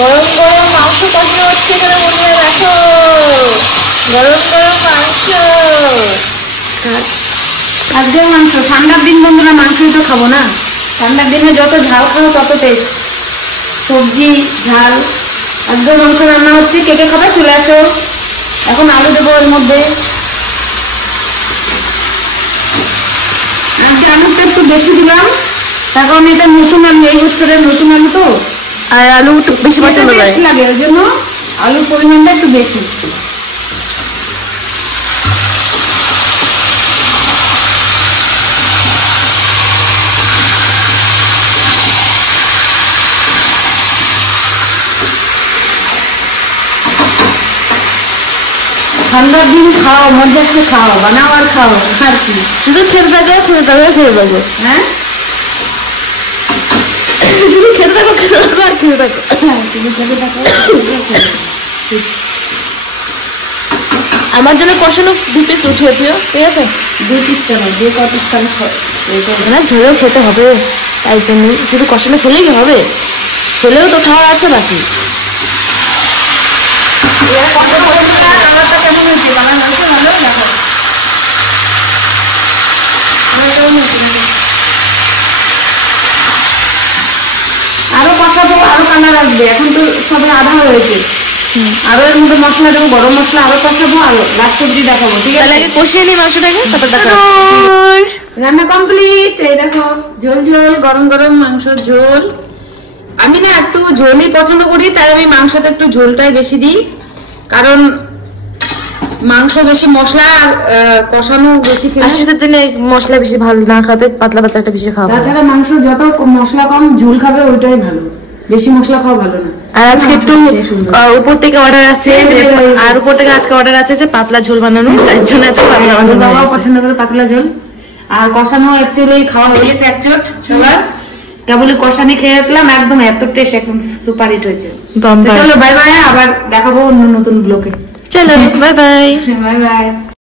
গরম গরম মাংস কষানো হচ্ছে এখানে বন্ধুরা, দেখো গরম গরম মাংস। আজকে মাংস, ঠান্ডার দিন বন্ধুরা মাংসই তো খাবো না। ঠান্ডার দিনে যত ঝাল খাবো তত টেস্ট, সবজি ঝাল। আজকে মাংস রান্না হচ্ছে, কে কে খাবে চলে আসো। এখন আলু দেবো এর মধ্যে। আজকে আলুটা একটু বেশি দিলাম, তার কারণ এটা নতুন আলু, এই বছরের নতুন আলু তো, আর আলু একটু বেশি পছন্দ লাগে, ওই জন্য আলুর পরিমাণটা একটু বেশি। ঠান্ডার দিন খাও, মজা করে খাও, বানাও আর খাও, আর কি শুধু খেতে থাকো খেতে থাকো খেতে থাকো। হ্যাঁ শুধু খেতে থাকো খেতে থাকো আর খেতে থাকো। আমার জন্য কষানো 2 পিস উঠিয়ে দিও, ঠিক আছে? 2 পিস কেন, যে ক পিস খাবে না, ঝোলেও খেতে হবে, তাই জন্য শুধু কষানো খেলেই কি হবে? ছেলেও তো খাওয়ার আছে বাকি। রান্নাটা কেমন হয়েছে? বানানো হয়েছে ভালো? দেখো আরো কষাবো, আরো কালার আসবে। এখন তো সবাই আধা হয়েছে, আরো এর মধ্যে মশলা দেবো, গরম মশলা আরো কষাবো, আরো লাস্ট অব্দি দেখাবো, ঠিক আছে? তাহলে আগে কষিয়ে নিই মাংসটাকে, তারপর দেখাবো। রান্না কমপ্লিট। এই দেখো ঝোল ঝোল গরম গরম মাংস ঝোল। আমি না একটু ঝোলই পছন্দ করি, তাই আমি মাংসতে একটু ঝোলটাই বেশি দিই, কারণ মাংস বেশি মশলা আর কষানো বেশি খেলে। শীতের দিনে মশলা বেশি ভালো না খাতে, পাতলা পাতলা একটা বেশি খাওয়া। তাছাড়া মাংস যত মশলা কম ঝোল খাবে ওইটাই ভালো, বেশি মশলা খাওয়া ভালো না। আর আজকে একটু উপর থেকে অর্ডার আছে, আর উপর থেকে আজকে অর্ডার আছে যে পাতলা ঝোল বানানো, তাই জন্য আজকে পাতলা বানানো। বাবাও পছন্দ করে পাতলা ঝোল। আর কষানো অ্যাকচুয়ালি খাওয়া হয়ে গেছে একচোট সবার, কেবলই কষানি খেয়ে রাখলাম, একদম এত টেস্ট, একদম সুপার হিট হয়েছে। চলো বাই বাই, আবার দেখাবো অন্য নতুন ব্লগে। চলো বাই বাই বাই বাই।